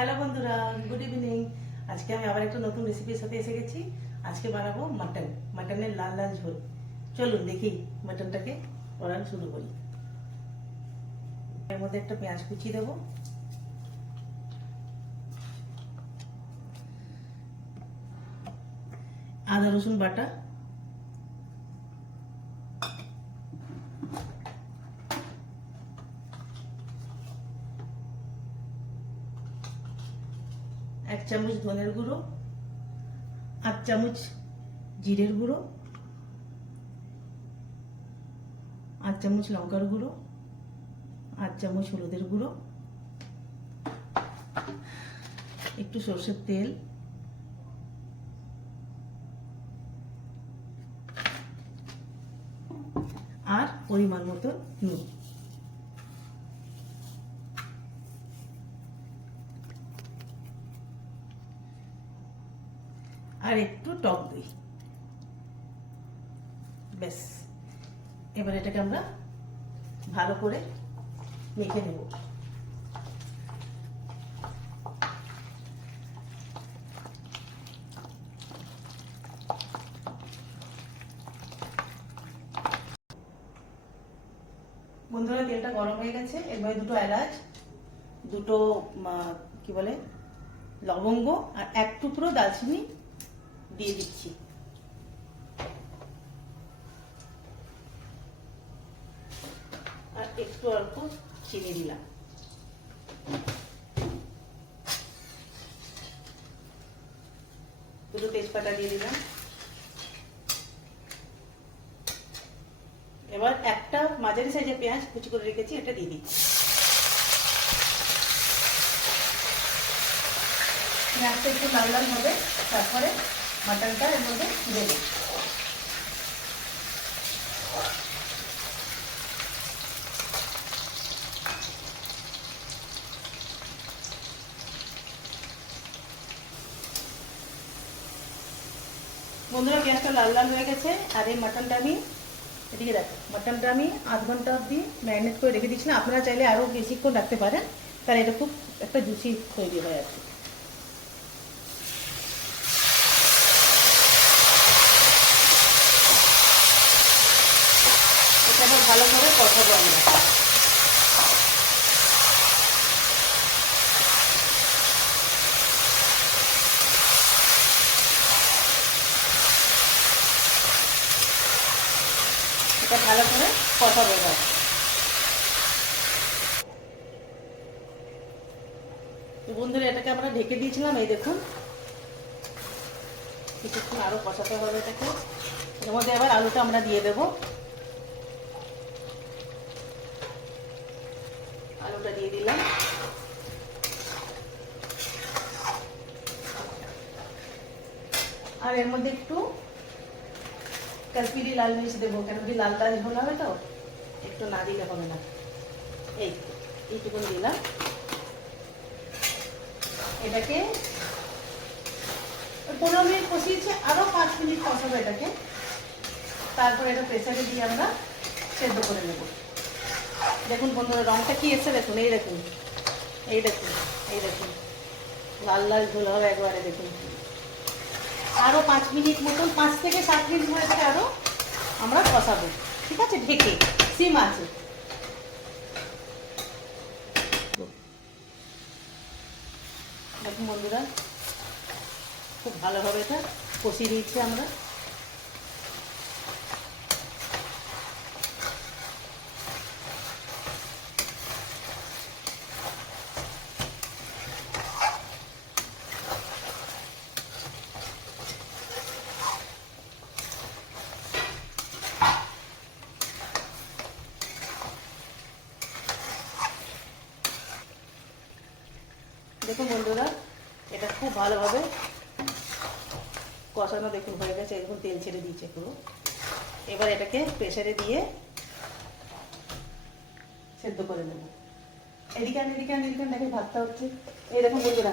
Hello বন্ধুরা, good evening. আজকে আমি আবার একটা নতুন রেসিপির সাথে এসে গেছি। আজকে বানাবো মাটনের লাল লাল ঝোল। চলুন দেখি মাটনটাকে করা শুরু করি। এর মধ্যে একটা পেঁয়াজ কুচি দেবো, আদা রসুন বাটা, এক চামচ ধনের গুঁড়ো, আধ চামচ জিরের গুঁড়ো, আধ চামচ লঙ্কার গুঁড়ো, আধ চামচ হলুদের গুঁড়ো, একটু সরষের তেল, আর পরিমাণ মতো নুন। আর একটু টক দই। ব্যাস, এবার এটাকে আমরা ভালো করে মেখে নেব। বন্ধুরা, তেলটা গরম হয়ে গেছে। এবার দুটো এলাচ, দুটো কি বলে লবঙ্গ আর এক টুকরো দালচিনি দিয়ে দিচ্ছি। আর একটু অল্প চিনি দিলাম। দুটো তেজপাতা দিয়ে দিলাম। এবার একটা মাঝারি সাইজের পেঁয়াজ কুচি করে রেখেছি, এটা দিয়ে দিচ্ছি। পেঁয়াজটা একটু লাল লাল হবে, তারপরে মাটনটা এর মধ্যে দেবো। বন্ধুরা, পেঁয়াজটা লাল লাল হয়ে গেছে। আর এই মাটনটা আমি এদিকে রাখি। মাটনটা আমি আধ ঘন্টা অবধি ম্যারিনেট করে রেখে দিচ্ছিলাম। আপনারা চাইলে আরও বেশিক্ষণ রাখতে পারেন, তাহলে এটা খুব একটা জুসি তৈরি হয় আর কি। এটা আবার ভালো করে কষাবো আমরা। এটা ভালো করে কষাবো এবার। বন্ধুরা, এটাকে আমরা ঢেকে দিয়েছিলাম। এই দেখুন, কিছুক্ষণ আরো কষাতে হবে এটাকে। এর মধ্যে এবার আলুটা আমরা দিয়ে দেবো। আলুটা দিয়ে দিলাম। আর এর মধ্যে একটু কাশ্মীরি লাল মির্চ দেবো, কেন কি লাল লাল ঝোল হবে তো, একটু না দিলে হবে না। এইটুকুন দিলাম। এটাকে 15 মিনিট কষিয়েছে, আরো 5 মিনিট কষাবো এটাকে। তারপর এটা প্রেসারে দিয়ে আমরা সেদ্ধ করে নেব। দেখুন বন্ধুরা, রংটা কি এসে দেখুন, এই দেখুন, এই দেখুন, এই দেখুন, লাল লাল ঝোল হবে একবারে। দেখুন, আরো 5 মিনিট মতন, 5 থেকে 7 মিনিট ধরে থেকে আরো আমরা কষাবো। ঠিক আছে, ঢেকে সিম আছে। দেখুন বন্ধুরা, খুব ভালোভাবে এটা কষিয়ে দিচ্ছি আমরা। দেখুন বন্ধুরা, এটা খুব ভালোভাবে কষানো দেখুন হয়ে গেছে। দেখুন তেল ছেড়ে দিয়েছে পুরো। এবার এটাকে প্রেসারে দিয়ে সেদ্ধ করে নেব। এদিকে এদিকে এদিকে দেখে ভাতটা হচ্ছে। এই দেখুন বন্ধুরা,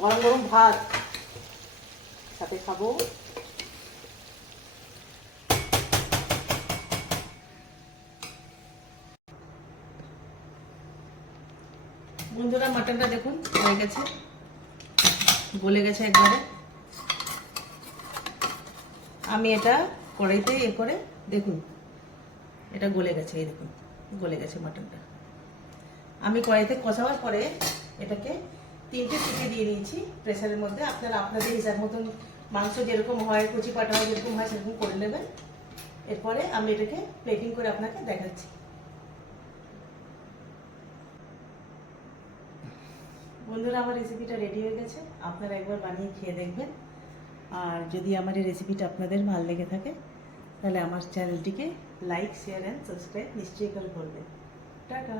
গরম গরম ভাত সাথে খাবো। বন্ধুরা মাটনটা দেখুন হয়ে গেছে, গলে গেছে একবারে। আমি এটা কড়াইতে করে দেখুন এটা গলে গেছে, এই দেখুন গলে গেছে মাটনটা। আমি কড়াইতে কষাবার পরে এটাকে 3টে সিটি দিয়ে দিয়েছি প্রেসারের মধ্যে। আপনারা আপনাদের হিসাব মতন মাংস যেরকম হয়, কুচি পাটা হয় যেরকম হয় সেরকম করে নেবেন। এরপরে আমি এটাকে প্লেটিং করে আপনাকে দেখাচ্ছি। বন্ধুরা আমার রেসিপিটা রেডি হয়ে গেছে, আপনারা একবার বানিয়ে খেয়ে দেখবেন। আর যদি আমার এই রেসিপিটা আপনাদের ভালো লেগে থাকে তাহলে আমার চ্যানেলটিকে লাইক, শেয়ার অ্যান্ড সাবস্ক্রাইব নিশ্চয়ই করবেন। টাটা।